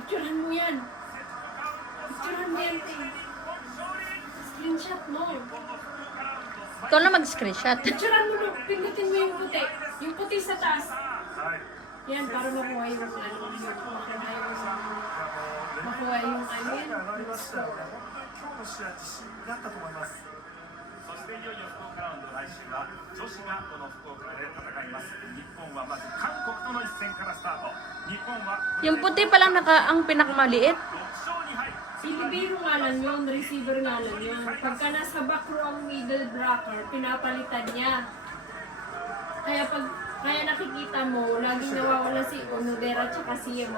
Picturehan mo yan. Picturehan mo yan, te. Screenshot mo. Ikaw na mag-screenshot. Picturehan mo, pindutin mo yung puti. Yung puti sa taas. Yan, para makuha yung makuha yung ano yan. 今日の試合自信だったと思います。そしていよいよ福岡ラウンド来週は女子がこの福岡で戦います。日本はまず韓国との一戦からスタート。日本は Yung puti pa lang ang pinakamaliit. 6勝2敗。 Silibiro nga lang yun, receiver nga lang yun. Pagka nasa back row ang middle blocker, pinapalitan niya. Kaya nakikita mo, laging nawawala si Onodera at si